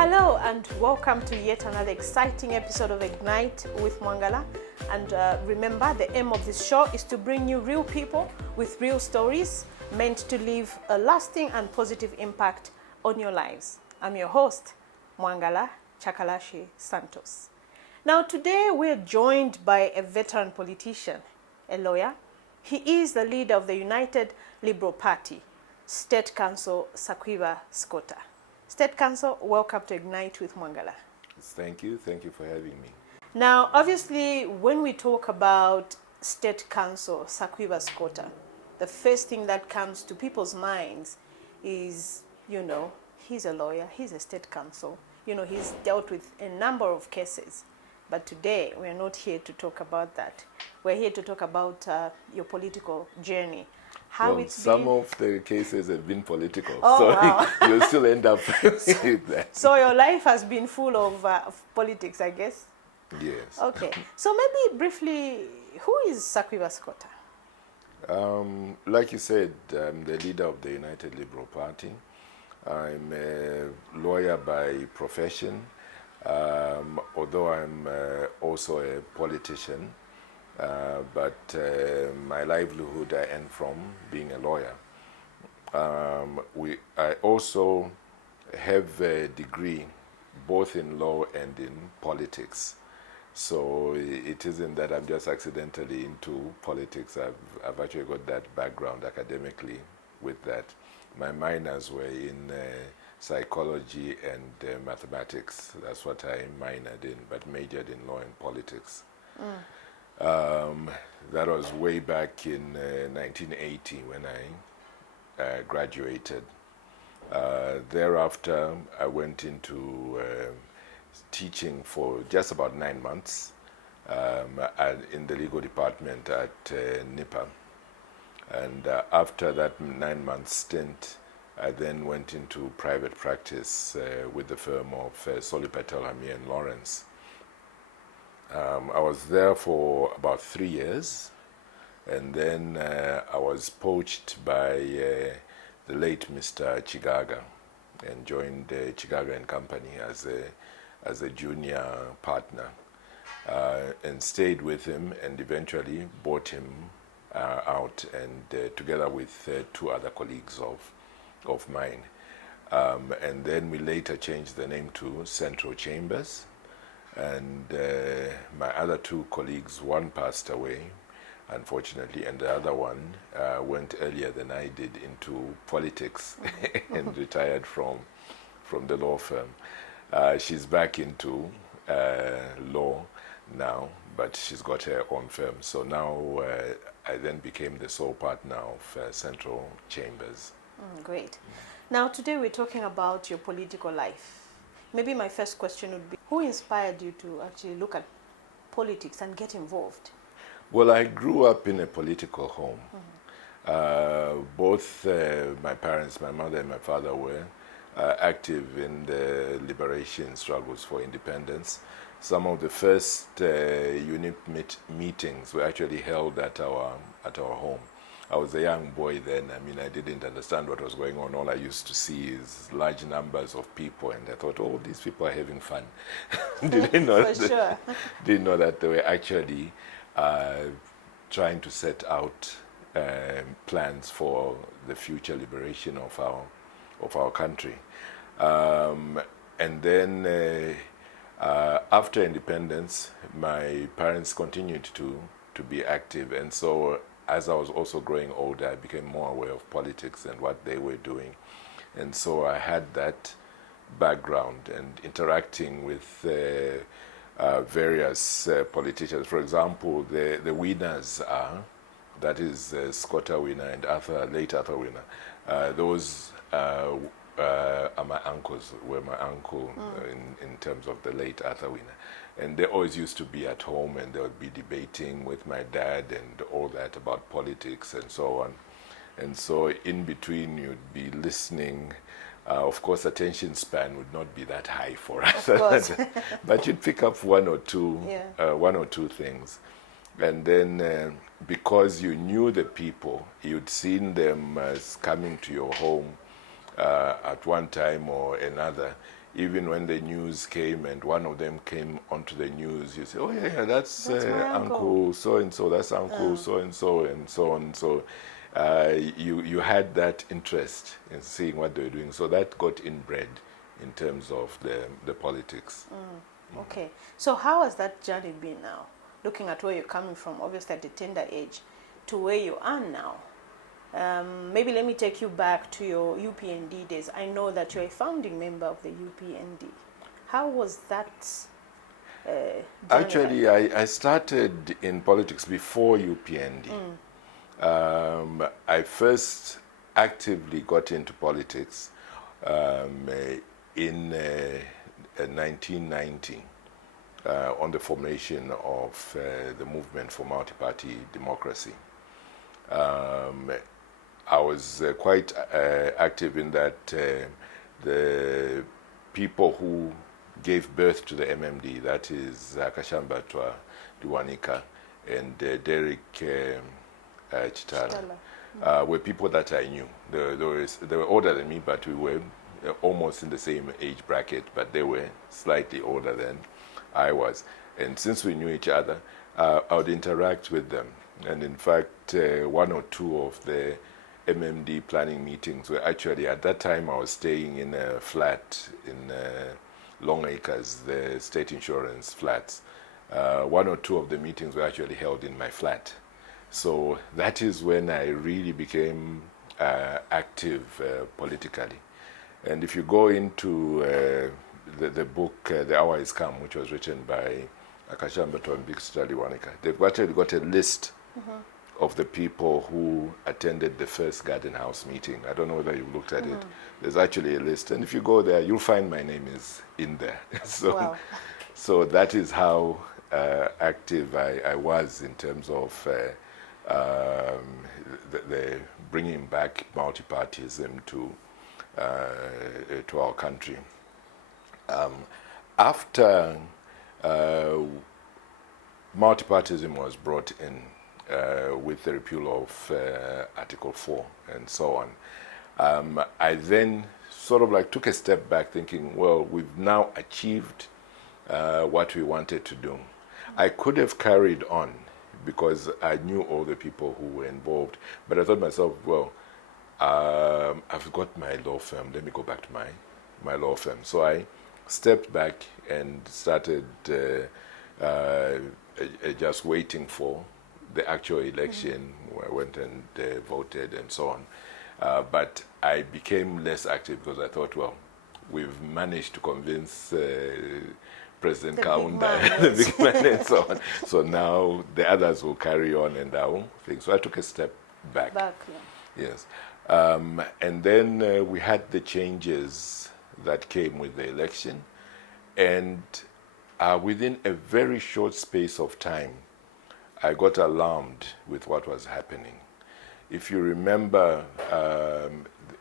Hello and welcome to yet another exciting episode of Ignite with Mwangala. And remember, the aim of this show is to bring you real people with real stories meant to leave a lasting and positive impact on your lives. I'm your host, Mwangala Chakalashi Santos. Now today we're joined by a veteran politician, a lawyer. He is the leader of the United Liberal Party, State Counsel Sikwiba Sikota. State Counsel, welcome to Ignite with Mwangala. Thank you for having me. Now, obviously, when we talk about State Counsel Sakwiba Sikota, the first thing that comes to people's minds is, he's a lawyer, he's a state counsel. He's dealt with a number of cases. But today, we're not here to talk about that. We're here to talk about your political journey. Some of the cases have been political, wow. You'll still end up with that. So your life has been full of politics, I guess? Yes. Okay. So maybe briefly, who is Sikwiba Sikota? Like you said, I'm the leader of the United Liberal Party. I'm a lawyer by profession, although I'm also a politician. But my livelihood I earn from being a lawyer. I also have a degree both in law and in politics. So it isn't that I'm just accidentally into politics. I've actually got that background academically with that. My minors were in psychology and mathematics. That's what I minored in, but majored in law and politics. That was way back in 1980 when I graduated. Thereafter, I went into teaching for just about 9 months in the legal department at NIPA. And after that 9 month stint, I then went into private practice with the firm of Soli Patel, Hamir and Lawrence. I was there for about 3 years, and then I was poached by the late Mr. Chigaga and joined Chigaga and Company as a junior partner, and stayed with him and eventually bought him out, and together with 2 other colleagues of mine. And then we later changed the name to Central Chambers. And my other 2 colleagues, one passed away, unfortunately, and the other one went earlier than I did into politics and retired from the law firm. She's back into law now, but she's got her own firm. So now I then became the sole partner of Central Chambers. Great. Now today we're talking about your political life. Maybe my first question would be, who inspired you to actually look at politics and get involved? Well, I grew up in a political home. Both my parents, my mother and my father, were active in the liberation struggles for independence. Some of the first unit meetings were actually held at our home. I was a young boy then. I didn't understand what was going on. All I used to see is large numbers of people, and I thought, oh, these people are having fun. Didn't know that they were actually trying to set out plans for the future liberation of our country. And then after independence, my parents continued to be active, and so as I was also growing older, I became more aware of politics and what they were doing. And so I had that background and interacting with various politicians. For example, the winners are, that is Sikota winner and late Arthur winner. Those are my uncles, were my uncle in terms of the late Arthur winner. And they always used to be at home, and they would be debating with my dad and all that about politics and so on. And so in between, you'd be listening. Of course, attention span would not be that high for us, but you'd pick up one or two things. And then because you knew the people, you'd seen them as coming to your home at one time or another, even when the news came and one of them came onto the news, you say, oh yeah, that's my uncle so-and-so, that's uncle so-and-so, and so on. So you had that interest in seeing what they were doing. So that got inbred in terms of the politics. Okay. So how has that journey been now? Looking at where you're coming from, obviously at the tender age, to where you are now. Maybe let me take you back to your UPND days. I know that you're a founding member of the UPND. How was that journey? Actually, I started in politics before UPND. I first actively got into politics in 1990 on the formation of the movement for multi-party democracy. I was quite active in that the people who gave birth to the MMD, that is Kashambatwa Duwanika and Derek Chitala, were people that I knew. They were older than me, but we were almost in the same age bracket, but they were slightly older than I was. And since we knew each other, I would interact with them. And in fact, one or two of the MMD planning meetings were actually, at that time I was staying in a flat in Long Acres, the state insurance flats. One or two of the meetings were actually held in my flat. So that is when I really became active politically. And if you go into the book, The Hour Is Come, which was written by Akashambato and Bixita Liwanika, they've actually got a list of the people who attended the first Garden House meeting. I don't know whether you've looked at it. There's actually a list. And if you go there, you'll find my name is in there. So, wow. So that is how active I was in terms of the bringing back multipartyism to our country. After multipartyism was brought in with the repeal of Article 4 and so on, I then sort of like took a step back thinking, well, we've now achieved what we wanted to do. I could have carried on because I knew all the people who were involved, but I thought to myself, well, I've got my law firm, let me go back to my law firm. So I stepped back and started just waiting for the actual election, where I went and voted and so on. But I became less active because I thought, well, we've managed to convince President Kaunda, the big man, and so on. So now the others will carry on and our thing. So I took a step back. Yes. And then we had the changes that came with the election. And within a very short space of time, I got alarmed with what was happening. If you remember,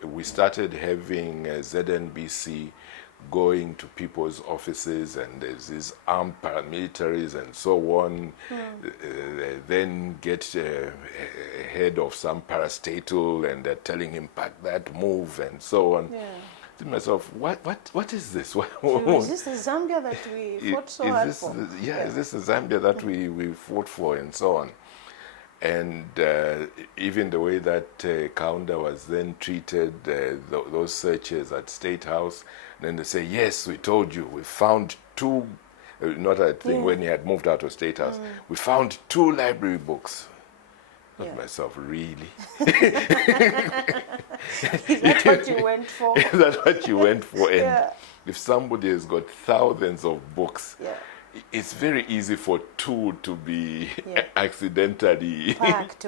we started having ZNBC going to people's offices, and there's these armed paramilitaries and so on. Then get ahead of some parastatal, and they're telling him, pack that, move, and so on. To myself, what is this? Is this the Zambia that we fought so hard for? Is this the Zambia that we fought for, and so on? And even the way that Kaunda was then treated, those searches at State House, then they say, yes, we told you, we found two, not a thing when he had moved out of State House, we found 2 library books. Not myself, really? Is that what you went for? Is that what you went for? And if somebody has got thousands of books, it's very easy for 2 to be accidentally packed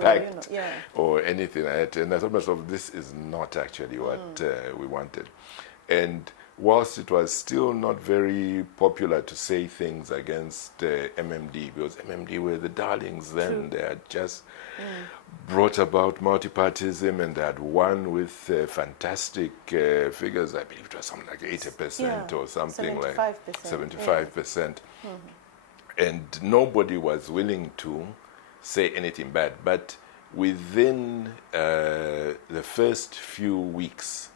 or anything like that. And I thought to myself, this is not actually what we wanted. And whilst it was still not very popular to say things against MMD, because MMD were the darlings then, they had just brought about multipartyism, and they had won with fantastic figures. I believe it was something like 80% or something 75%, like 75%. And nobody was willing to say anything bad. But within the first few weeks,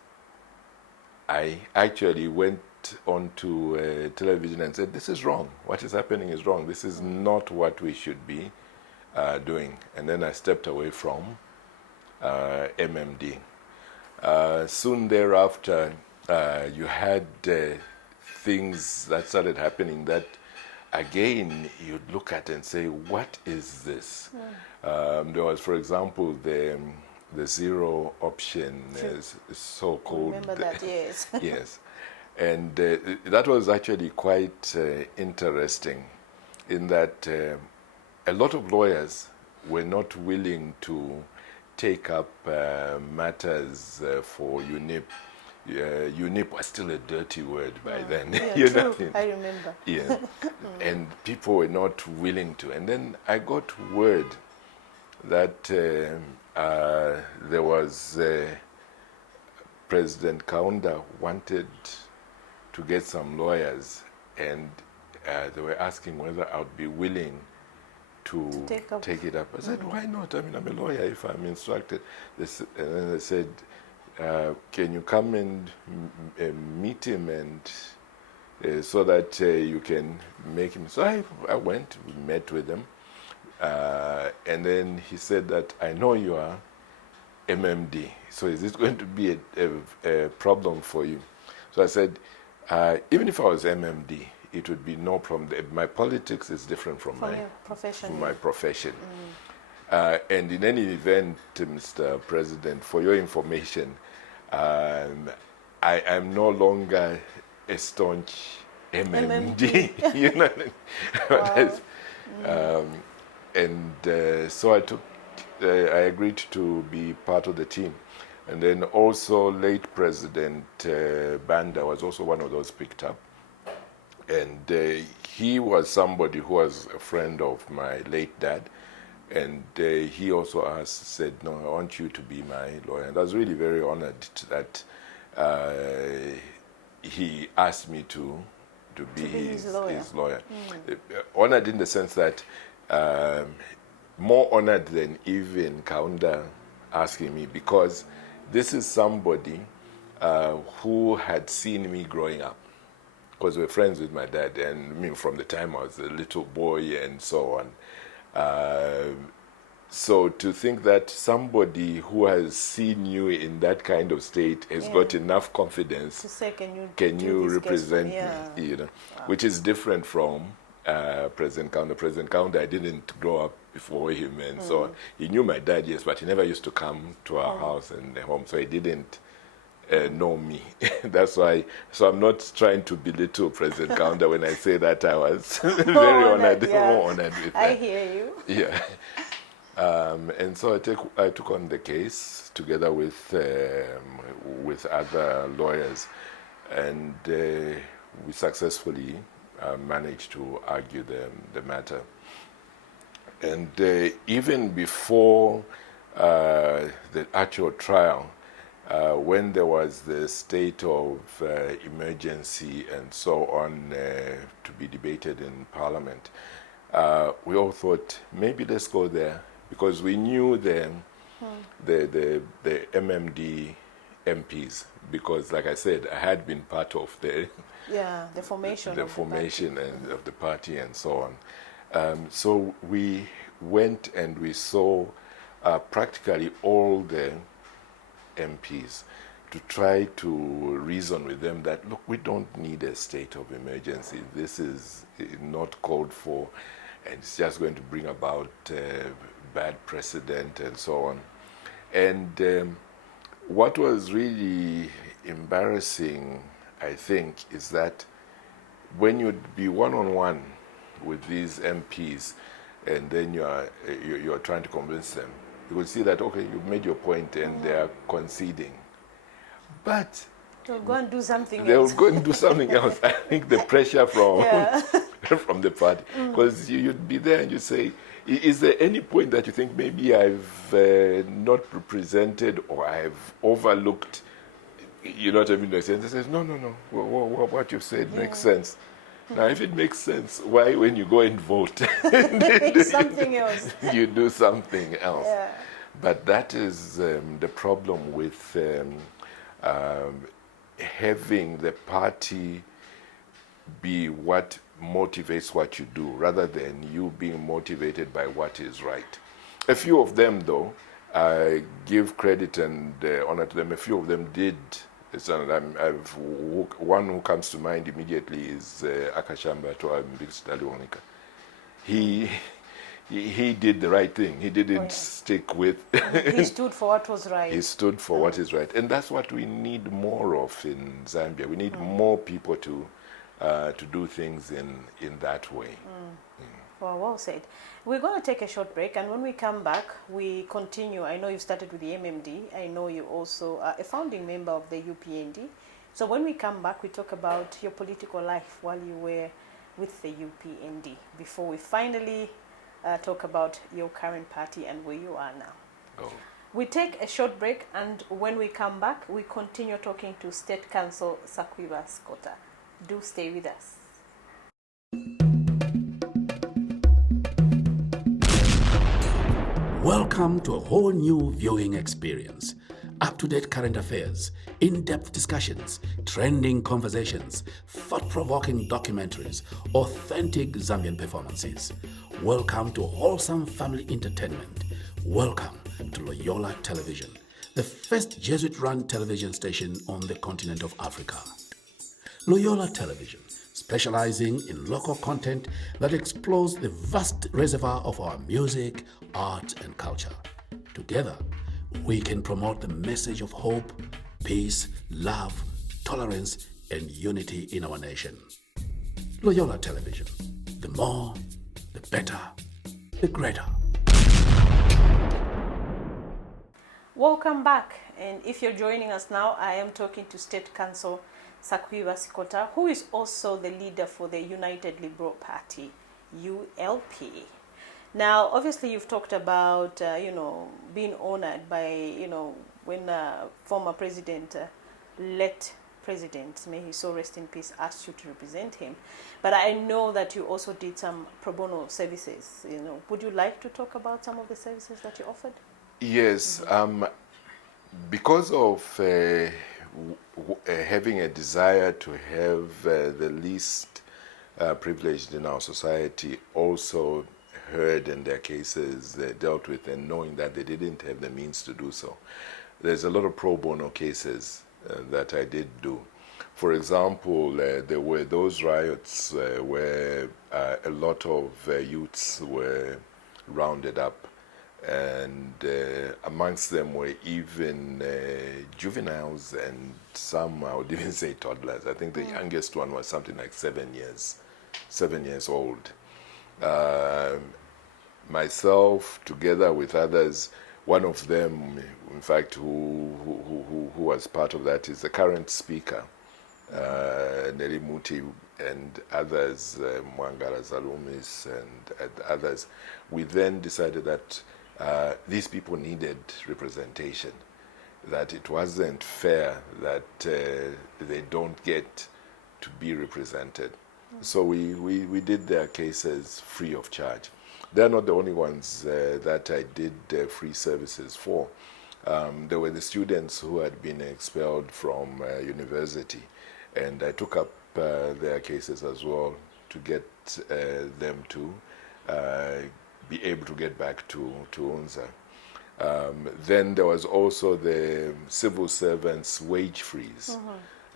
I actually went went onto television and said, "This is wrong. What is happening is wrong. This is not what we should be doing." And then I stepped away from MMD. Soon thereafter, you had things that started happening that, again, you'd look at and say, "What is this?" There was, for example, the zero option, so-called. Remember that? Yes. Yes, and that was actually quite interesting, in that a lot of lawyers were not willing to take up matters for UNIP. UNIP was still a dirty word by then. Yeah, you true. know? I remember. Yeah, and people were not willing to. And then I got word that there was President Kaunda wanted to get some lawyers, and they were asking whether I would be willing to take it up. I said, "Why not? I mean, I'm a lawyer if I'm instructed." And then they said, "Can you come and meet him, and so that you can make him?" So I went, we met with him, and then he said that, "I know you are MMD, so is this going to be a problem for you?" So I said, even if I was MMD, it would be no problem. My politics is different from your profession. From my profession. And in any event, Mr. President, for your information, I am no longer a staunch MMD. You know what I mean? So I agreed to be part of the team. And then also late President Banda was also one of those picked up. And he was somebody who was a friend of my late dad. And he also said, "No, I want you to be my lawyer." And I was really very honored that he asked me to be his lawyer. Honored in the sense that, more honored than even Kaunda asking me, because this is somebody who had seen me growing up, because we're friends with my dad, and I mean, from the time I was a little boy and so on. So to think that somebody who has seen you in that kind of state has got enough confidence to say, can you represent me? You know, which is different from President Kaunda. President Kaunda, I didn't grow up before him, and so on. He knew my dad, yes, but he never used to come to our house and home, so he didn't know me. That's why. So I'm not trying to belittle President Kaunda when I say that I was very honored, more honored with that. I hear you. Yeah. And so I took on the case together with other lawyers, and we successfully managed to argue the matter. And even before the actual trial, when there was the state of emergency and so on to be debated in Parliament, we all thought, maybe let's go there, because we knew the MMD MPs, because, like I said, I had been part of the formation of the party and so on. So we went and we saw practically all the MPs to try to reason with them that, look, we don't need a state of emergency. This is not called for, and it's just going to bring about bad precedent and so on. And what was really embarrassing, I think, is that when you'd be one-on-one with these MPs, and then you're trying to convince them, you will see that, okay, you've made your point and they are conceding. But they'll go and do something else. They'll go and do something else. I think the pressure from the party, because you'd be there and you say, is there any point that you think maybe I've not represented or I've overlooked? You know what I mean? They say, no. What you've said makes sense. Now, if it makes sense, why, when you go and vote, something else? You do something else. Yeah. But that is the problem with having the party be what motivates what you do rather than you being motivated by what is right. A few of them, though, I give credit and honor to them. A few of them did. One who comes to mind immediately is Akashamba Toa Mbitsidalionika. He did the right thing. He didn't stick with. He stood for what was right. He stood for what is right, and that's what we need more of in Zambia. We need more people to do things in that way. Well said. We're going to take a short break, and when we come back, we continue. I know you've started with the MMD. I know you also are a founding member of the UPND. So when we come back, we talk about your political life while you were with the UPND before we finally talk about your current party and where you are now. Oh. We take a short break, and when we come back, we continue talking to State Counsel Sikwiba Sikota. Do stay with us. Welcome to a whole new viewing experience. Up-to-date current affairs, in-depth discussions, trending conversations, thought-provoking documentaries, authentic Zambian performances. Welcome to wholesome family entertainment. Welcome to Loyola Television, the first Jesuit-run television station on the continent of Africa. Loyola Television, specializing in local content that explores the vast reservoir of our music, art, and culture. Together, we can promote the message of hope, peace, love, tolerance, and unity in our nation. Loyola Television, the more, the better, the greater. Welcome back, and if you're joining us now, I am talking to State Counsel Sakwiba Sikota, who is also the leader for the United Liberal Party, ULP. Now, obviously, you've talked about, being honored by, when former president, late president, may he so rest in peace, asked you to represent him. But I know that you also did some pro bono services. Would you like to talk about some of the services that you offered? Yes, because of having a desire to have the least privileged in our society also heard in their cases dealt with, and knowing that they didn't have the means to do so. There's a lot of pro bono cases that I did do. For example, there were those riots where a lot of youths were rounded up, and amongst them were even juveniles and some, I would even say, toddlers. I think the youngest one was something like 7 years old. Myself, together with others, one of them, in fact, who was part of that is the current speaker, Nelly Muti, and others, Mwangala Zalumis and others. We then decided that these people needed representation, that it wasn't fair that they don't get to be represented. So we did their cases free of charge. They're not the only ones that I did free services for. There were the students who had been expelled from university, and I took up their cases as well to get them to be able to get back to UNZA. Then there was also the civil servants' wage freeze.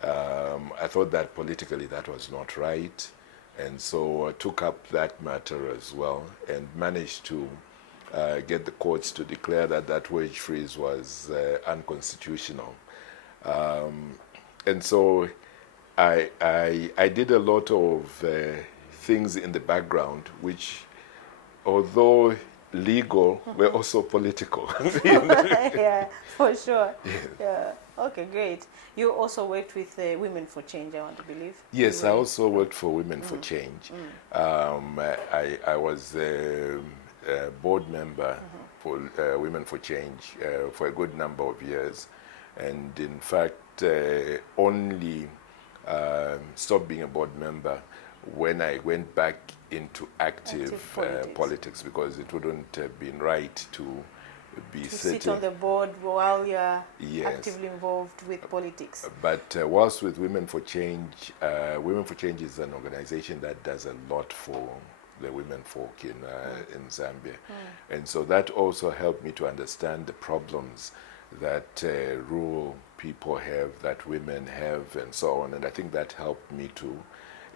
I thought that politically that was not right, and so I took up that matter as well and managed to get the courts to declare that that wage freeze was unconstitutional. And so I did a lot of things in the background, which, although legal, were also political. Yeah, for sure. Yes. Yeah. Okay, great. You also worked with Women for Change, I want to believe. Yes, I also worked for Women for Change. I was a board member for Women for Change for a good number of years, and in fact only stopped being a board member when I went back into active politics, because it wouldn't have been right to be to sitting. sit on the board while you're Yes. actively involved with politics. But whilst with Women for Change is an organization that does a lot for the women folk in Zambia. And so that also helped me to understand the problems that rural people have, that women have, and so on. And I think that helped me to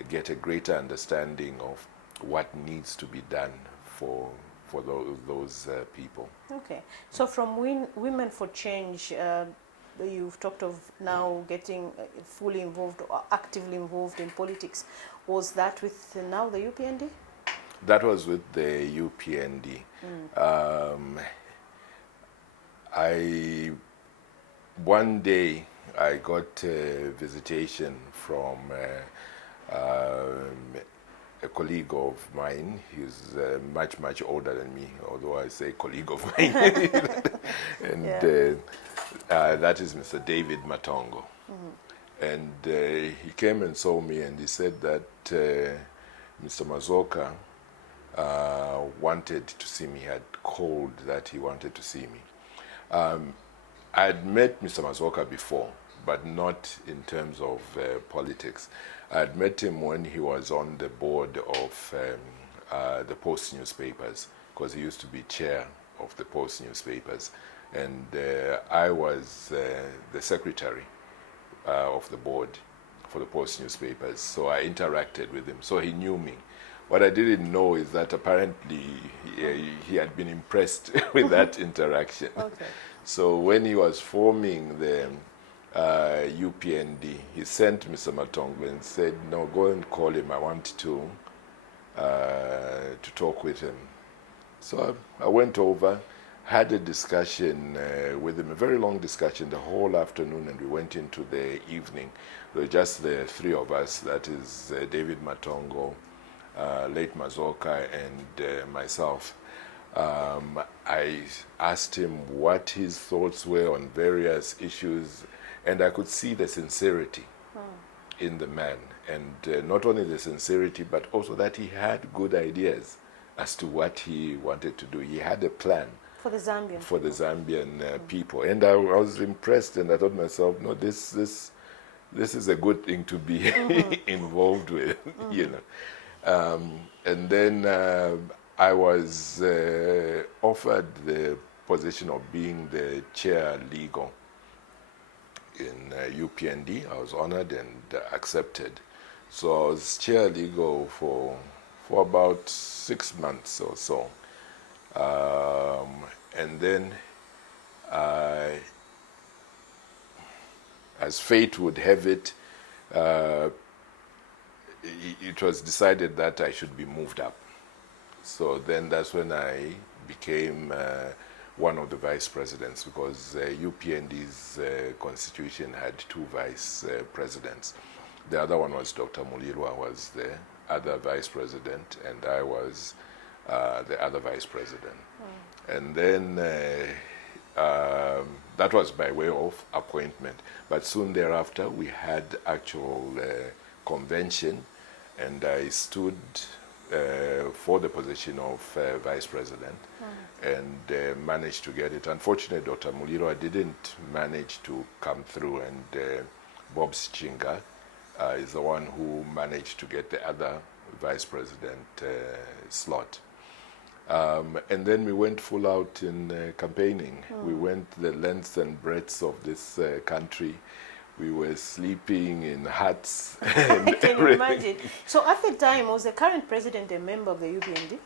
get a greater understanding of what needs to be done for those people. Okay, so from Women for Change, you've talked of now getting fully involved or actively involved in politics. Was that with now the UPND? That was with the UPND. One day I got a visitation from a colleague of mine. He's much older than me, although I say colleague of mine. And that is Mr. David Matongo. And he came and saw me, and he said that Mr. Mazoka wanted to see me. He had called that he wanted to see me. I had met Mr. Mazoka before, but not in terms of politics. I had met him when he was on the board of the Post newspapers, because he used to be chair of the Post newspapers. And I was the secretary of the board for the Post newspapers. So I interacted with him. So he knew me. What I didn't know is that apparently he had been impressed with that interaction. Okay. So when he was forming the UPND, he sent Mr. Matongo and said, "No, go and call him. I want to talk with him." So I went over, had a discussion with him, a very long discussion, the whole afternoon, and we went into the evening. There were just the three of us, that is David Matongo, late Mazoka, and myself. I asked him what his thoughts were on various issues, and I could see the sincerity in the man. And not only the sincerity, but also that he had good ideas as to what he wanted to do. He had a plan for the Zambian people. And I was impressed, and I thought to myself, no, this is a good thing to be involved with, you know. And then I was offered the position of being the chair legal in UPND. I was honored and accepted. So I was chair legal for about 6 months or so. And then, as fate would have it, it was decided that I should be moved up. So then that's when I became one of the vice presidents, because UPND's constitution had 2 vice presidents. The other one was Dr. Mulirwa, was the other vice president, and I was the other vice president. And then that was by way of appointment. But soon thereafter, we had actual convention, and I stood for the position of vice president and managed to get it. Unfortunately, Dr. Mulirwa didn't manage to come through, and Bob Schinga is the one who managed to get the other vice president slot. And then we went full out in campaigning. We went the lengths and breadths of this country. We were sleeping in huts. I can imagine. So at the time, was the current president a member of the UPND?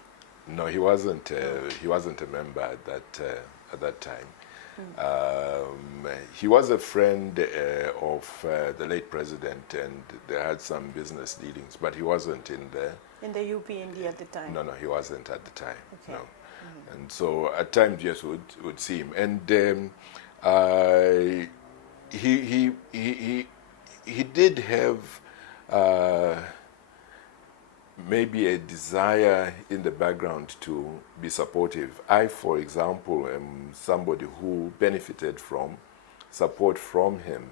No, he wasn't. He wasn't a member at that time. He was a friend of the late president, and they had some business dealings, but he wasn't in the UPND at the time. No, he wasn't at the time. Okay. No. And so at times, yes, would see him, and he did have maybe a desire in the background to be supportive. I, for example, am somebody who benefited from support from him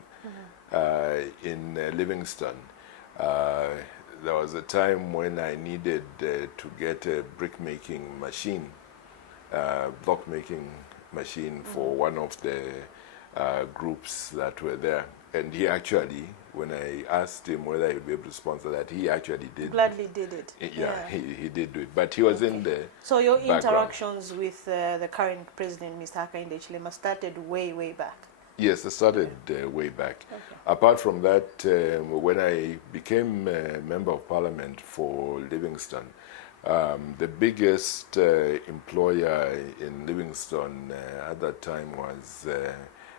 in Livingston. There was a time when I needed to get a brick-making machine, block-making machine for one of the groups that were there. And he actually, when I asked him whether he'd be able to sponsor that, he actually did. Gladly did it. Yeah, he did do it. But he was in the So your background. interactions with the current president, Mr. Hakainde Hichilema, started way, way back. Yes, it started way back. Okay. Apart from that, when I became a member of parliament for Livingstone, the biggest employer in Livingstone at that time was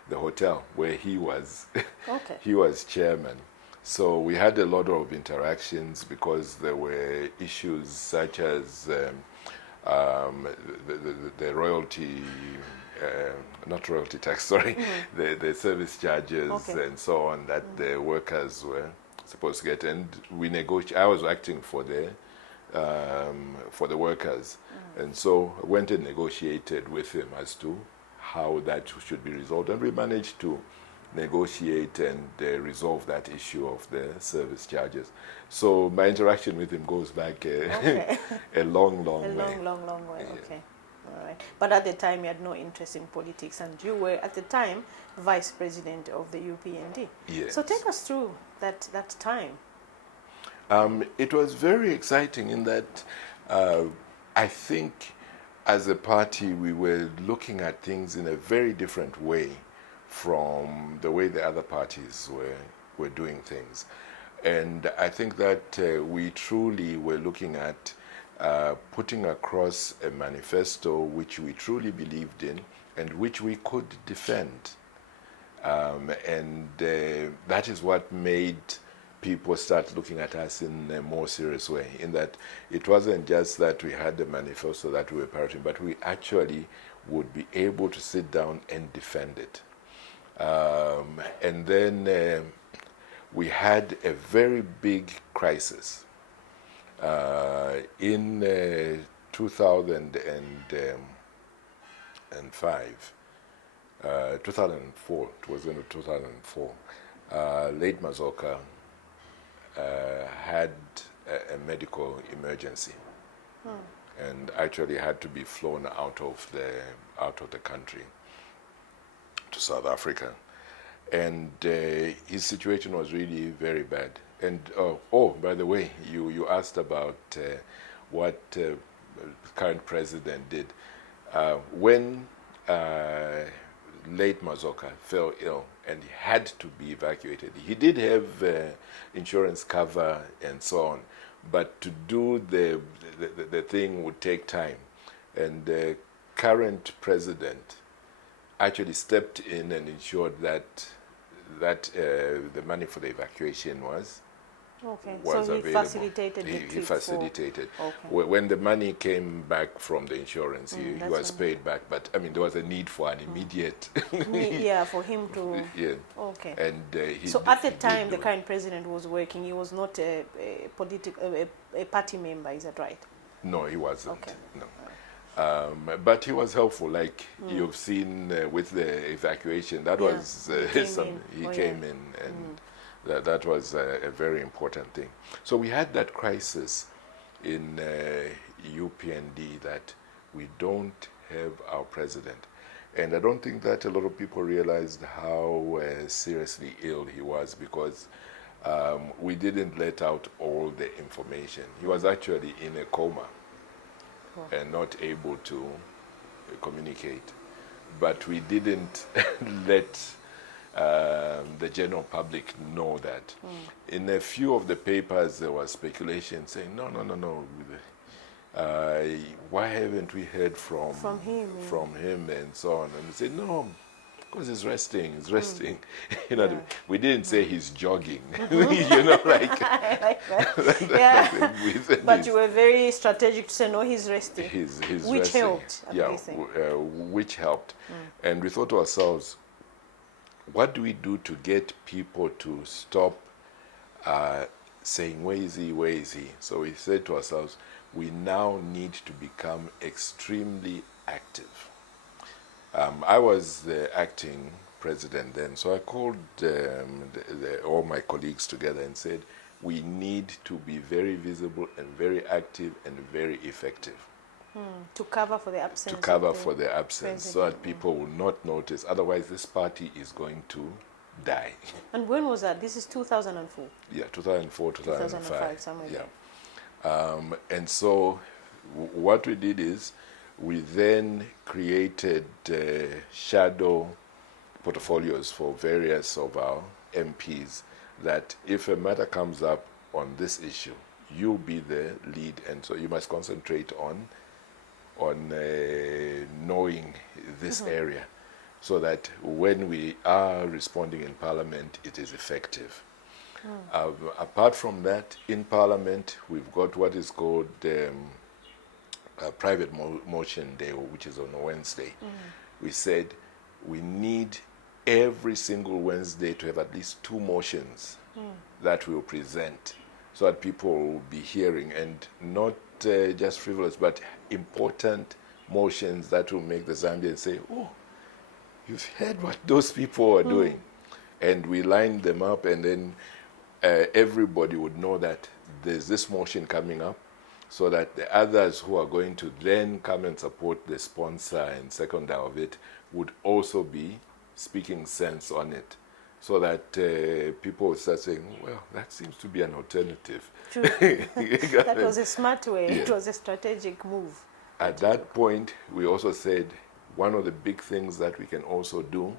the hotel where he was. Okay. He was chairman. So we had a lot of interactions because there were issues such as the royalty, not royalty tax, sorry, the service charges and so on that the workers were supposed to get. And we negotiated. I was acting for the workers, and so I went and negotiated with him as to how that should be resolved, and we managed to negotiate and resolve that issue of the service charges. So my interaction with him goes back a long way. Long way. Yeah. Okay, all right. But at the time, you had no interest in politics, and you were at the time vice president of the UPND. Yes. So take us through that time. It was very exciting in that I think as a party we were looking at things in a very different way from the way the other parties were doing things. And I think that we truly were looking at putting across a manifesto which we truly believed in and which we could defend. And that is what made people start looking at us in a more serious way, in that it wasn't just that we had a manifesto that we were parroting, but we actually would be able to sit down and defend it. And then we had a very big crisis in 2005, 2004, it was in 2004, late Mazoka had a medical emergency and actually had to be flown out of the country to South Africa, and his situation was really very bad. And by the way, you asked about what the current president did when late Mazoka fell ill and he had to be evacuated. He did have insurance cover and so on, but to do the thing would take time, and the current president actually stepped in and ensured that the money for the evacuation was so he available. Facilitated the trip. He facilitated. When the money came back from the insurance, he was paid back. But I mean, there was a need for an immediate. For him to. Yeah. Okay. And so at the time, the current president was working. He was not a party member. Is that right? No, he wasn't. Okay. No. But he was helpful, like you've seen with the evacuation. That was he came in, and that was a very important thing. So we had that crisis in UPND that we don't have our president, and I don't think that a lot of people realized how seriously ill he was, because we didn't let out all the information. He was actually in a coma and not able to communicate. But we didn't let the general public know that. In a few of the papers there was speculation saying, no, why haven't we heard from him and so on? And we said, no, because he's resting. We didn't say he's jogging. Like I like that. But you were very strategic to say, no, he's resting. He's which resting. Helped. Which helped. And we thought to ourselves, what do we do to get people to stop saying, where is he? So we said to ourselves, we now need to become extremely active. I was the acting president then, so I called all my colleagues together and said, we need to be very visible and very active and very effective. To cover for the absence. To cover of the for the absence, so that people will not notice. Otherwise, this party is going to die. And when was that? This is 2004. Yeah, 2004, 2005. Somewhere yeah. there. And so what we did is we then created shadow portfolios for various of our MPs, that if a matter comes up on this issue, you be the lead, and so you must concentrate on knowing this area, so that when we are responding in Parliament, it is effective. Apart from that, in Parliament, we've got what is called a private motion day, which is on a Wednesday. We said we need every single Wednesday to have at least 2 motions that we'll present, so that people will be hearing, and not just frivolous, but important motions that will make the Zambians say, oh, you've heard what those people are doing. And we line them up, and then everybody would know that there's this motion coming up, so that the others who are going to then come and support the sponsor and seconder of it would also be speaking sense on it, so that people would start saying, well, that seems to be an alternative. True. That was a smart way. Yeah. It was a strategic move. At that point, we also said one of the big things that we can also do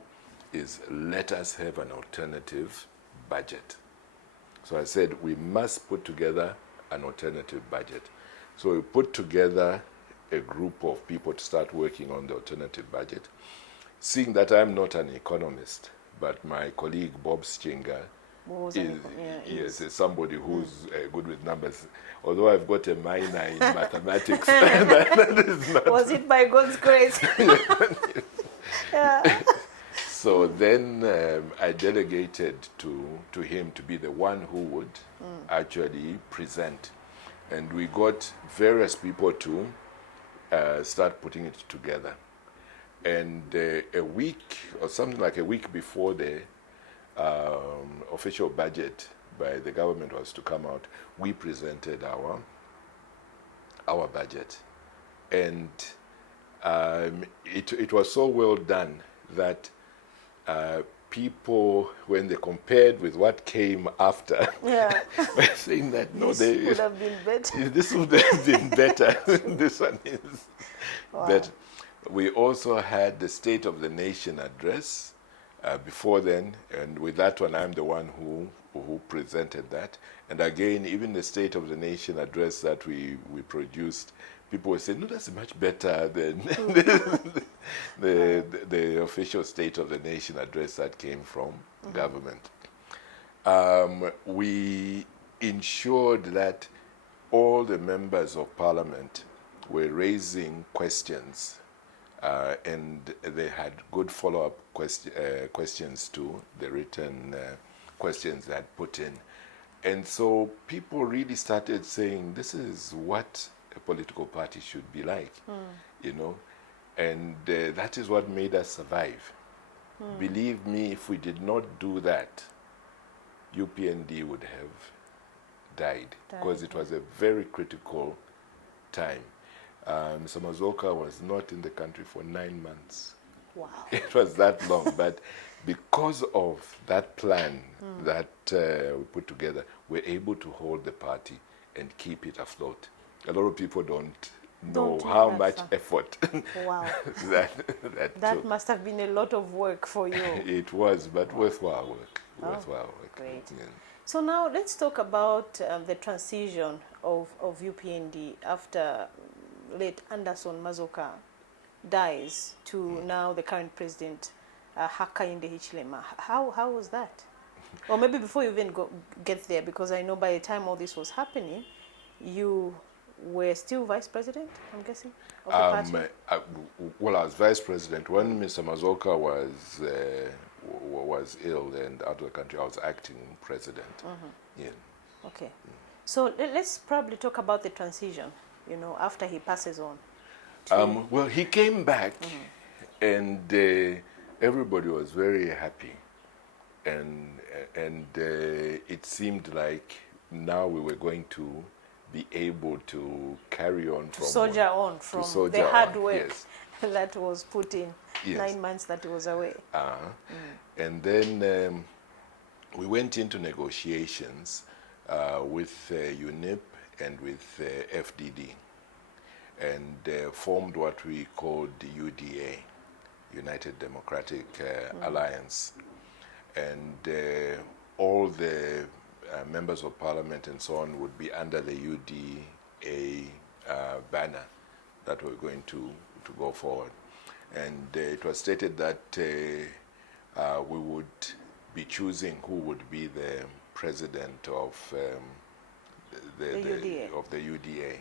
is let us have an alternative budget. So I said we must put together an alternative budget. So we put together a group of people to start working on the alternative budget. Seeing that I'm not an economist, but my colleague Bob Schinga is somebody who's good with numbers. Although I've got a minor in mathematics. That is not. Was it by God's grace? Yeah. So then I delegated to him to be the one who would actually present. And we got various people to start putting it together. And a week, or something like a week before the official budget by the government was to come out, we presented our budget. And it was so well done that people, when they compared with what came after, were saying that no, this would have been better. This would have been better. This one is better. We also had the State of the Nation address before then, and with that one, I'm the one who presented that. And again, even the State of the Nation address that we produced, people would say, no, that's much better than the official State of the Nation address that came from government. We ensured that all the members of Parliament were raising questions, and they had good follow-up questions to the written questions they had put in. And so people really started saying, this is what a political party should be like, you know. And that is what made us survive. Believe me, if we did not do that, UPND would have died, because it was a very critical time. Mr. Mazoka was not in the country for 9 months. Wow. It was that long, but because of that plan that we put together, we're able to hold the party and keep it afloat. A lot of people don't know how much effort that must have been a lot of work for you. It was, but worthwhile work. Great. Yeah. So now let's talk about the transition of UPND after late Anderson Mazoka dies to now the current president, Hakainde Hichilema. How was that? Or maybe before you even get there, because I know by the time all this was happening, you were still vice president, I'm guessing, of the party? Well, I was vice president. When Mr. Mazoka was ill and out of the country, I was acting president. Yeah. Okay. So let's probably talk about the transition, you know, after he passes on. Well, he came back, and everybody was very happy. And it seemed like now we were going to be able to carry on from soldier on from soldier the hard on, work yes. that was put in Yes. 9 months that he was away. And then we went into negotiations with UNIP and with FDD, and formed what we called the UDA, United Democratic Alliance. And all the members of parliament and so on would be under the UDA banner that we're going to go forward. And it was stated that we would be choosing who would be the president of the UDA. Of the UDA.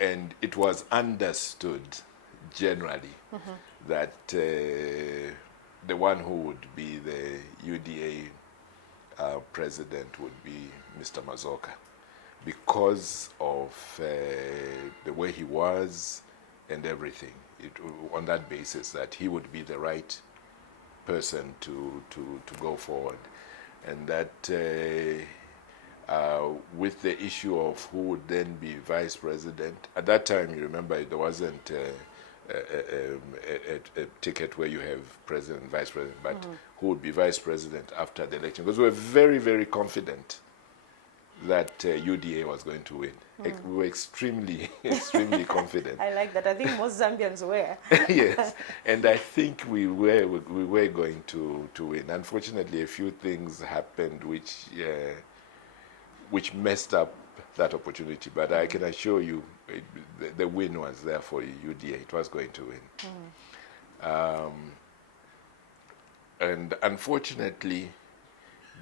And it was understood generally that the one who would be the UDA president would be Mr. Mazoka, because of the way he was and everything. On that basis, that he would be the right person to go forward. And that with the issue of who would then be vice president, at that time, you remember, there wasn't a ticket where you have president and vice president, but who would be vice president after the election, because we were very, very confident that UDA was going to win. We were extremely, extremely confident. I like that. I think most Zambians were. Yes, and I think we were going to win. Unfortunately, a few things happened which messed up that opportunity. But I can assure you, the win was there for UDA. It was going to win. And unfortunately,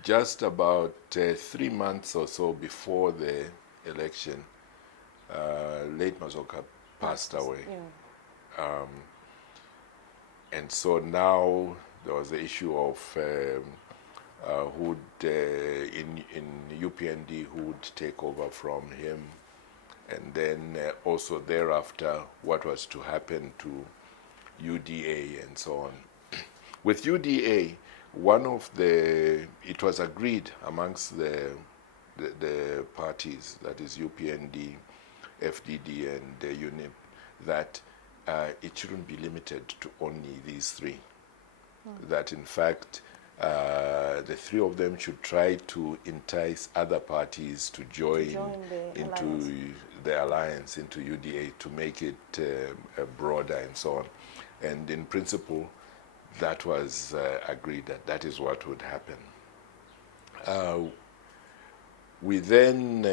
just about 3 months or so before the election, late Mazoka passed away. And so now there was the issue of who in UPND who would take over from him, and then also thereafter what was to happen to UDA and so on. With UDA, it was agreed amongst the parties, that is UPND, FDD, and UNIP, that it shouldn't be limited to only these three. That in fact, the three of them should try to entice other parties to join into the alliance, into UDA, to make it broader and so on. And in principle, that was agreed that is what would happen. We then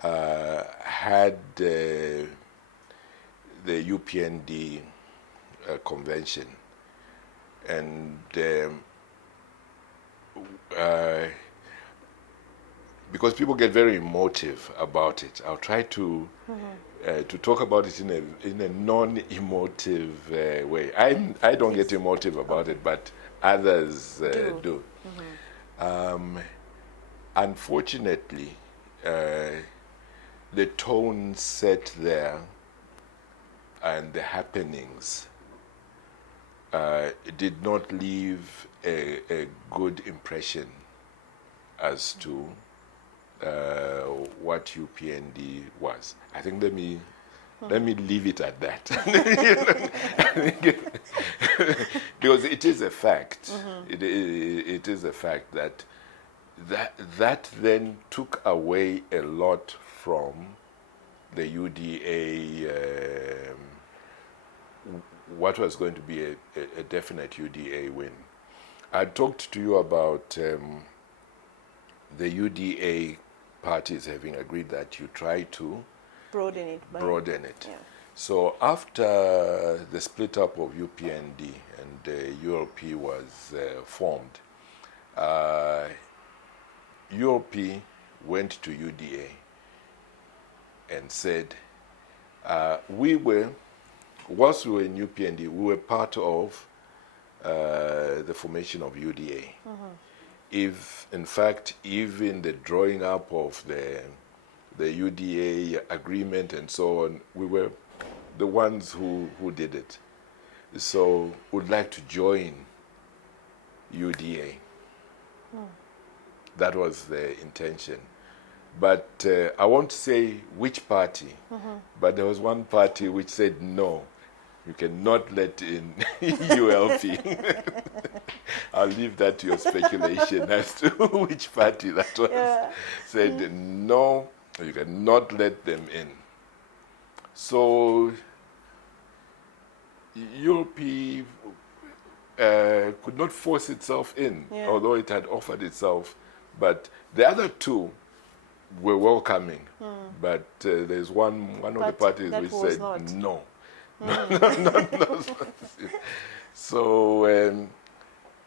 had the UPND convention, and because people get very emotive about it, I'll try to talk about it in a non-emotive way. I don't get emotive about it, but others do. Unfortunately, the tone set there and the happenings did not leave a good impression as to what UPND was. I think let me leave it at that. Because it is a fact. It is a fact that then took away a lot from the UDA, what was going to be a definite UDA win. I talked to you about the UDA parties having agreed that you try to broaden it. Yeah. So after the split up of UPND and ULP was formed, ULP went to UDA and said, whilst we were in UPND, we were part of the formation of UDA. If, in fact, even the drawing up of the UDA agreement and so on, we were the ones who did it. So would like to join UDA. That was the intention. But I won't say which party, but there was one party which said no, you cannot let in ULP. I'll leave that to your speculation as to which party that was. Yeah. Said no, you cannot let them in. So ULP could not force itself in, Yeah. although it had offered itself. But the other two were welcoming. But there's one of the But parties that which was said not. no. No. So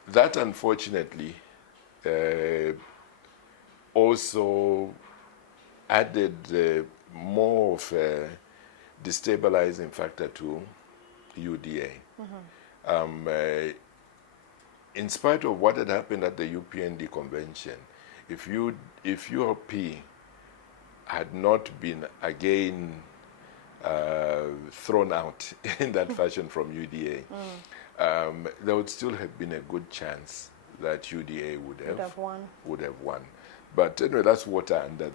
that unfortunately also added more of a destabilizing factor to UDA. In spite of what had happened at the UPND convention, if ULP had not been again thrown out in that fashion from UDA, there would still have been a good chance that UDA would have won. But anyway, that's water under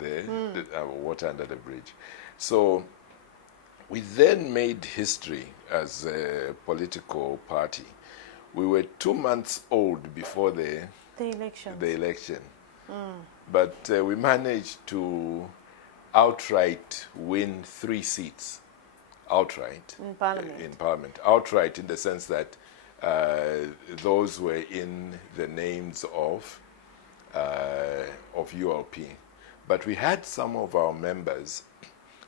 water under the bridge. So we then made history as a political party. We were 2 months old before the election. But we managed to outright win 3 seats. Outright. In Parliament. In Parliament. Outright in the sense that those were in the names of ULP. But we had some of our members,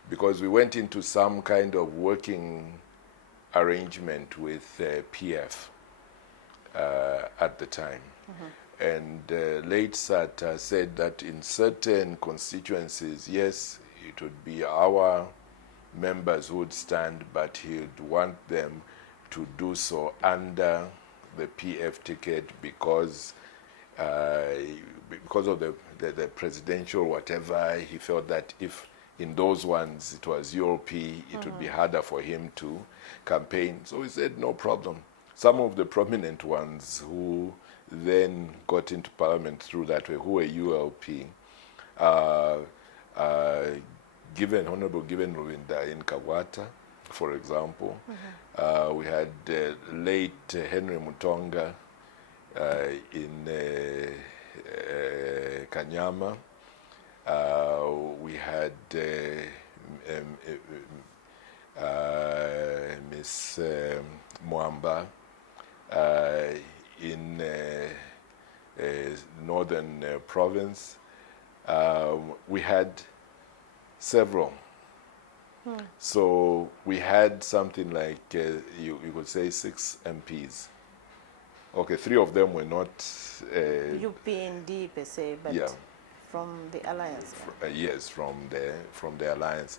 because we went into some kind of working arrangement with PF at the time. And late SAT said that in certain constituencies, yes, it would be our members who would stand, but he'd want them to do so under the PF ticket because of the presidential whatever. He felt that if in those ones it was ULP, it would be harder for him to campaign. So he said, no problem. Some of the prominent ones who then got into Parliament through that way, who were ULP, Honorable Given Ruinda in Kawata, for example. We had late Henry Mutonga in Kanyama. We had Miss Mwamba in northern province. We had several. So we had something like, you could say 6 MPs. Okay, 3 of them were not... UPND per se, but yeah. From the alliance. Yes, from the alliance.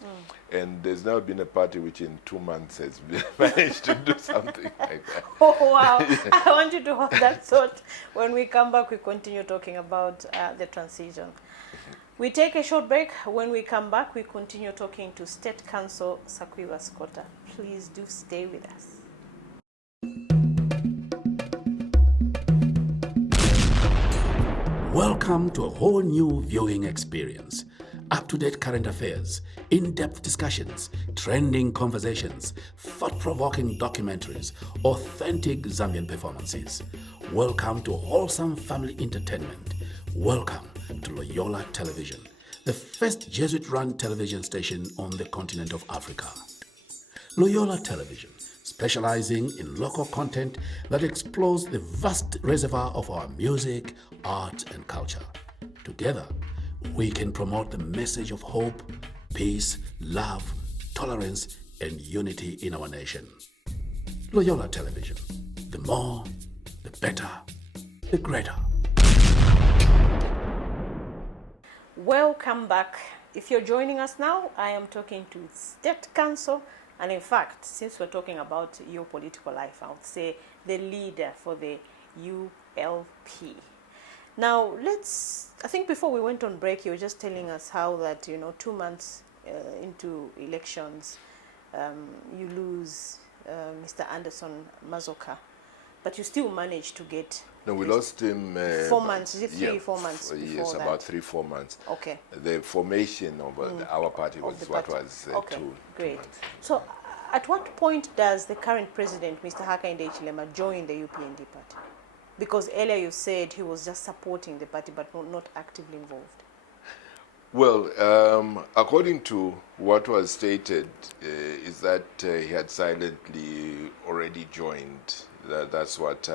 And there's never been a party which in 2 months has managed to do something like that. Oh, wow. I want you to hold that thought. When we come back, we continue talking about the transition. We take a short break. When we come back, we continue talking to State Counsel Sikwiba Sikota. Please do stay with us. Welcome to a whole new viewing experience. Up-to-date current affairs, in-depth discussions, trending conversations, thought-provoking documentaries, authentic Zambian performances. Welcome to wholesome family entertainment. Welcome to Loyola Television, the first Jesuit-run television station on the continent of Africa. Loyola Television, specializing in local content that explores the vast reservoir of our music, art, and culture. Together, we can promote the message of hope, peace, love, tolerance, and unity in our nation. Loyola Television, the more, the better, the greater. Welcome back. If you're joining us now, I am talking to State Counsel, and in fact, since we're talking about your political life, I would say the leader for the ULP. Now, I think before we went on break, you were just telling us how that, 2 months into elections, you lose Mr. Anderson Mazoka But you still managed to get... No, we lost him... 4 months, is it 3 yeah, 4 months before yes, that? about 3-4 months. Okay. The formation of our party Of was the what party. was Okay, 2 great. months. So at what point does the current president, Mr. Hakainde Hichilema, join the UPND party? Because earlier you said he was just supporting the party but not actively involved. Well, according to what was stated, is that he had silently already joined. That's what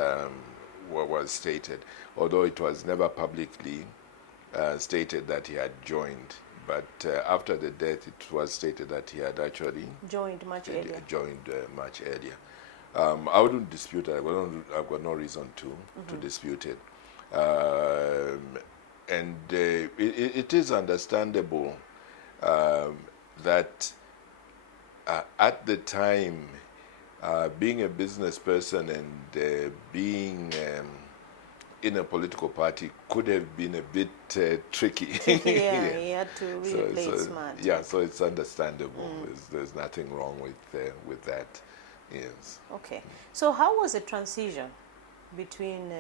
was stated, although it was never publicly stated that he had joined. But after the death, it was stated that he had actually joined much earlier. Much earlier. I wouldn't dispute it. I've got no reason to dispute it. And it is understandable that at the time, being a business person and being in a political party could have been a bit tricky. Yeah, he had to really play it smart. Yeah, so it's understandable. There's nothing wrong with that. Yes. Okay. So how was the transition between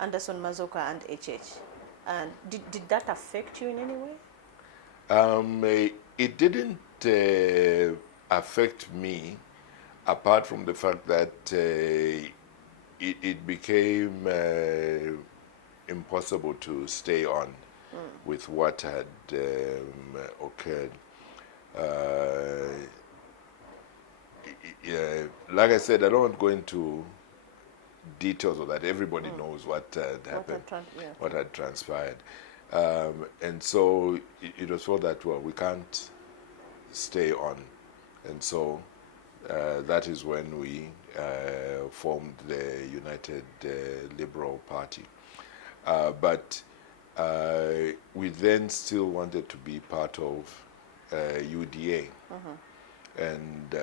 Anderson Mazoka and HH? And did that affect you in any way? It didn't affect me, apart from the fact that it became impossible to stay on with what had occurred. Like I said, I don't want to go into details of that. Everybody knows what had happened, what had transpired. And so it was thought that, well, we can't stay on. And so that is when we formed the United Liberal Party. But we then still wanted to be part of UDA. And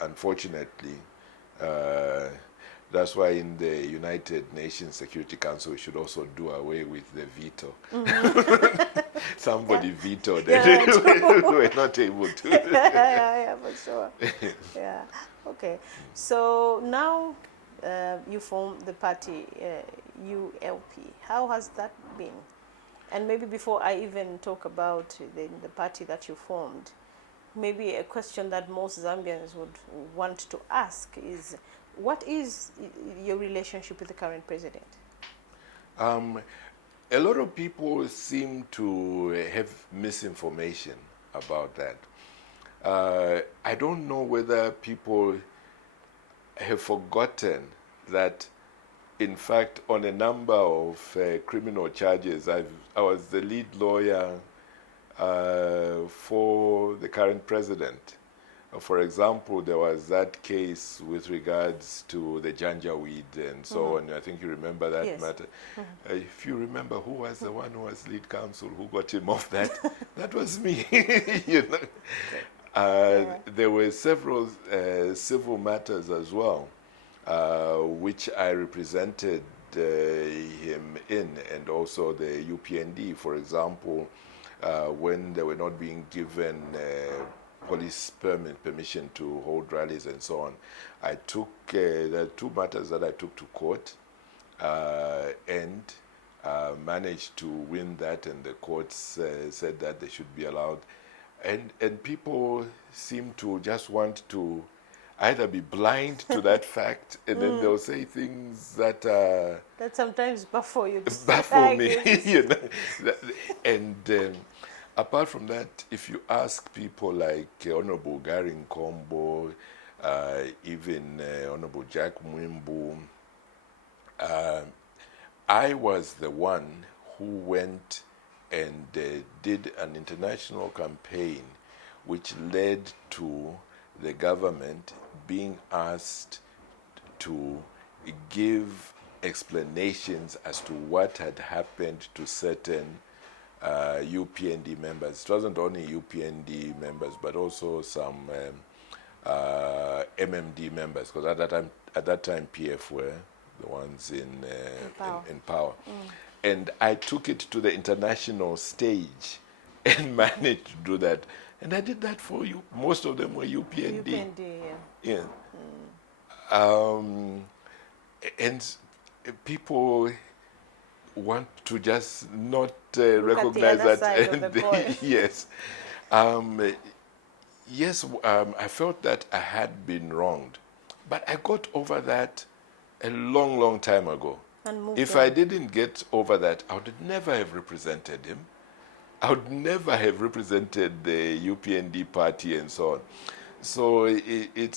unfortunately, that's why in the United Nations Security Council we should also do away with the veto. Somebody vetoed it. We're not able to. Yeah, for sure. Yeah, okay. So now you form the party ULP. How has that been? And maybe before I even talk about the party that you formed, maybe a question that most Zambians would want to ask is, what is your relationship with the current president? A lot of people seem to have misinformation about that. I don't know whether people have forgotten that, in fact, on a number of criminal charges, I was the lead lawyer for the current president. For example, there was that case with regards to the janjaweed and so on. I think you remember that matter. If you remember who was the one who was lead counsel, who got him off that, that was me. You know? There were several civil matters as well, which I represented him in, and also the UPND, for example, when they were not being given police permission to hold rallies and so on. I took, there are 2 matters that I took to court and managed to win that, and the courts said that they should be allowed. And people seem to just want to either be blind to that fact, and then they'll say things that that sometimes baffle you. Baffle me, you know. And apart from that, if you ask people like Honorable Gary Nkombo, even Honorable Jack Mwimbu, I was the one who went and did an international campaign which led to the government being asked to give explanations as to what had happened to certain UPND members. It wasn't only UPND members, but also some MMD members, because at that time PF were the ones in power. And I took it to the international stage and managed to do that. And I did that for you. Most of them were UPND. UPND, yeah. Yeah. and people want to just not Look at the recognize other that. side of the coin. Yes. Yes, I felt that I had been wronged. But I got over that a long, long time ago. And moved If on. I didn't get over that, I would never have represented him. I would never have represented the UPND party and so on. So it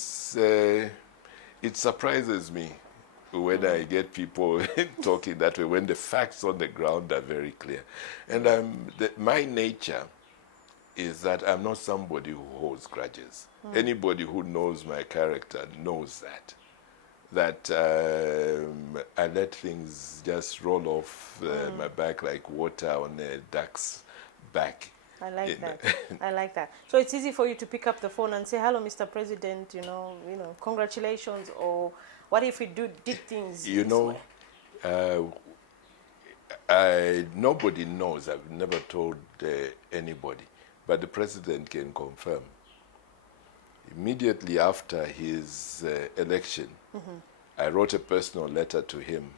surprises me when I get people talking that way, when the facts on the ground are very clear. And my nature is that I'm not somebody who holds grudges. Anybody who knows my character knows that I let things just roll off my back like water on a duck's back. I like that. I like that. So it's easy for you to pick up the phone and say, "Hello, Mr. President. Congratulations." Or what if we did things? You this know, way? nobody knows. I've never told anybody, but the president can confirm. Immediately after his election, I wrote a personal letter to him,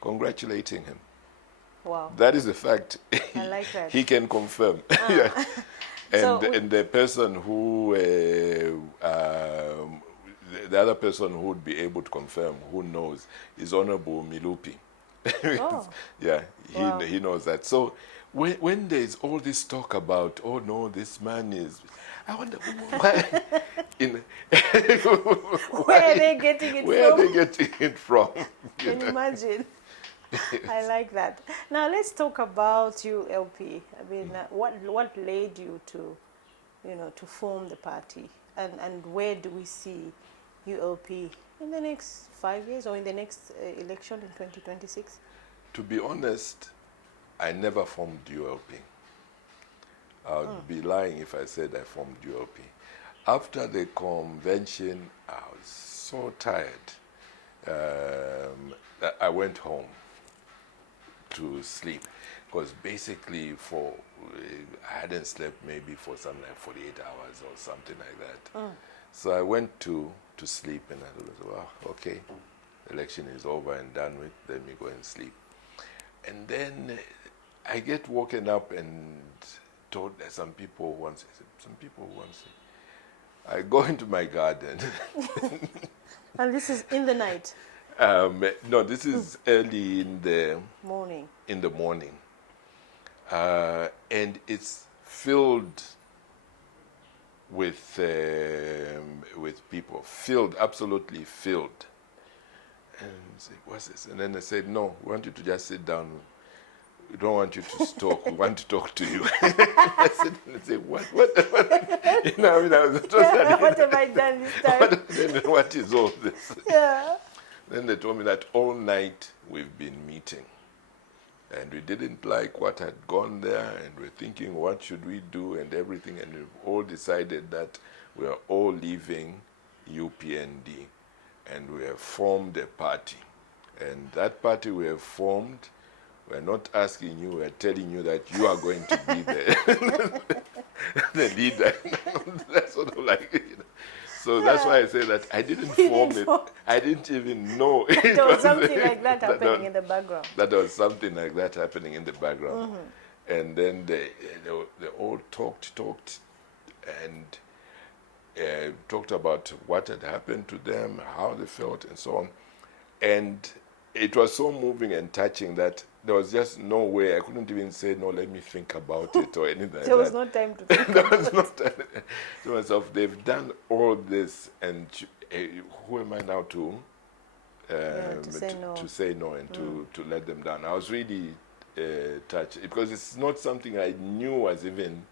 congratulating him. Wow. That is a fact. I like that. He can confirm. Yeah. And the person who, the other person who would be able to confirm, who knows, is Honorable Milupi. Oh. Yeah, Wow. he knows that. So when there's all this talk about, oh no, this man is, I wonder why. Where are they getting it Where from? are they getting it from? Can you imagine? I like that. Now let's talk about ULP. I mean, what led you to, to form the party, and where do we see ULP in the next 5 years or in the next election in 2026? To be honest, I never formed ULP. I would be lying if I said I formed ULP. After the convention, I was so tired that I went home to sleep, because basically I hadn't slept maybe for something like 48 hours or something like that. So I went to sleep, and I thought, well, okay, election is over and done with, let me go and sleep. And then I get woken up and told that some people want to. I go into my garden. And this is in the night? No, this is early in the morning. And it's filled with people, absolutely filled. And I say, what's this? And then I said, no, we want you to just sit down. We don't want you to talk. We want to talk to you. I said, what? What have I done this time? What is all this? Yeah. Then they told me that all night we've been meeting. And we didn't like what had gone there, and we're thinking, what should we do, and everything. And we've all decided that we're all leaving UPND. And we have formed a party. And that party we have formed, we're not asking you, we're telling you that you are going to be the leader. That's sort of like, So that's why I say that I didn't form it. I didn't even know. There was something like that happening in the background. That there was something like that happening in the background. And then they all talked, and talked about what had happened to them, how they felt, and so on. And it was so moving and touching that there was just no way. I couldn't even say, no, let me think about it or anything like that. There was no time to think There was no time. To myself, they've done all this, and who am I now to say no and to let them down? I was really touched, because it's not something I knew was even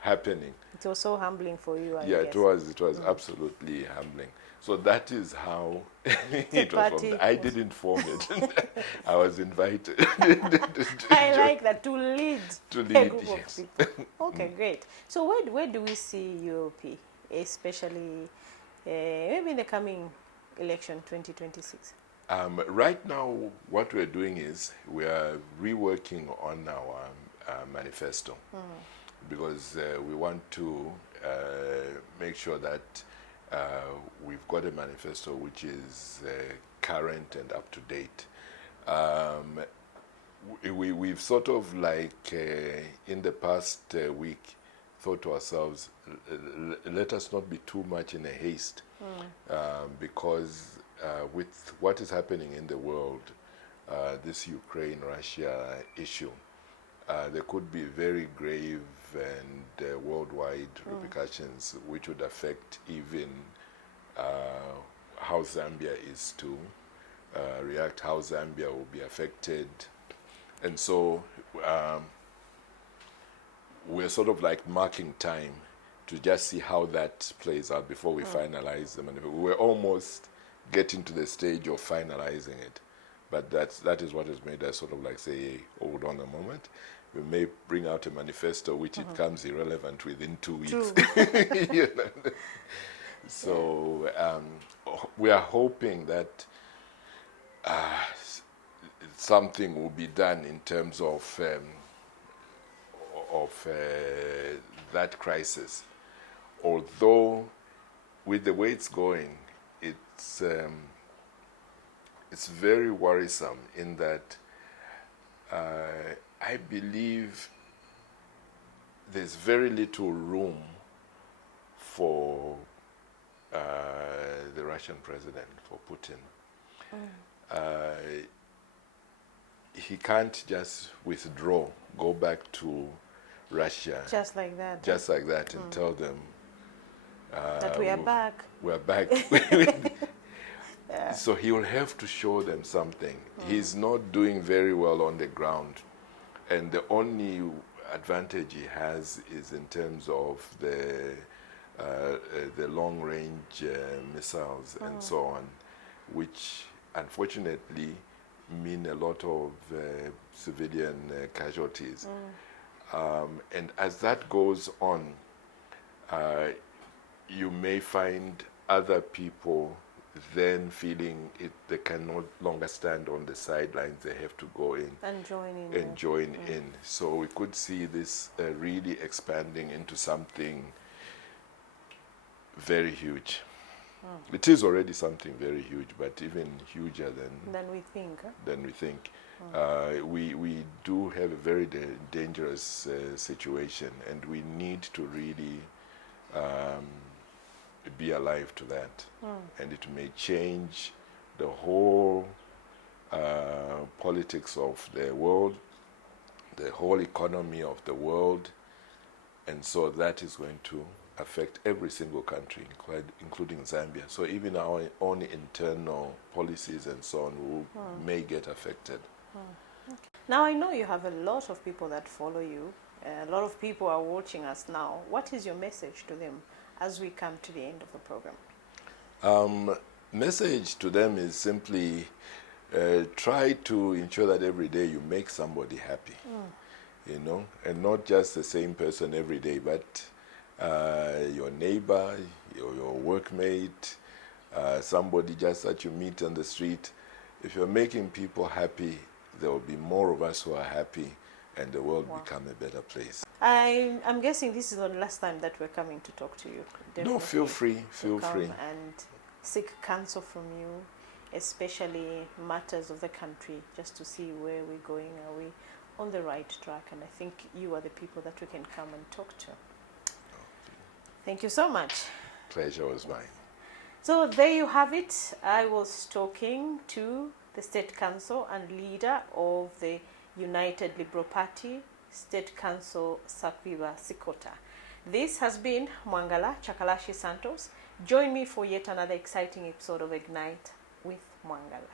happening. It was so humbling for you, I guess. It was absolutely humbling. So that is how it was formed. I didn't form it. I was invited. I like that, to lead a group yes. of people. Okay, great. So where do we see ULP, especially maybe in the coming election 2026? Right now, what we're doing is we are reworking on our manifesto, because we want to make sure that we've got a manifesto which is current and up to date. We've sort of like in the past week thought to ourselves, let us not be too much in a haste, because with what is happening in the world, this Ukraine-Russia issue, there could be very grave and worldwide repercussions which would affect even how Zambia is to react, how Zambia will be affected. And so we're sort of like marking time to just see how that plays out before we finalize them. And we're almost getting to the stage of finalizing it. But that is what has made us sort of like say, hey, hold on a moment. We may bring out a manifesto which it becomes irrelevant within 2 weeks. You know? So we are hoping that something will be done in terms of that crisis. Although, with the way it's going, it's very worrisome in that I believe there's very little room for the Russian president, for Putin. He can't just withdraw, go back to Russia. Just like that. Just like that, and tell them that we are back. We're back. So he will have to show them something. He's not doing very well on the ground. And the only advantage he has is in terms of the long-range missiles and so on, which unfortunately mean a lot of civilian casualties. And as that goes on, you may find other people then feeling they can no longer stand on the sidelines. They have to go in and join in. in. So we could see this really expanding into something very huge. It is already something very huge, but even huger than we think. Than we think. We do have a very dangerous situation, and we need to really be alive to that. And it may change the whole politics of the world, the whole economy of the world, and so that is going to affect every single country, including Zambia. So even our own internal policies and so on may get affected. Now I know you have a lot of people that follow you. A lot of people are watching us now. What is your message to them as we come to the end of the program? Message to them is simply try to ensure that every day you make somebody happy, you know, and not just the same person every day, but your neighbor, your workmate, somebody just that you meet on the street. If you're making people happy, there will be more of us who are happy, and the world become a better place. I'm guessing this is the last time that we're coming to talk to you. No, feel free, feel free. And seek counsel from you, especially matters of the country, just to see where we're going. Are we on the right track? And I think you are the people that we can come and talk to. Thank you so much. Pleasure was mine. So there you have it. I was talking to the State Counsel and leader of the United Liberal Party, State Counsel Sikwiba Sikota. This has been Mwangala Chakalashi Santos. Join me for yet another exciting episode of Ignite with Mwangala.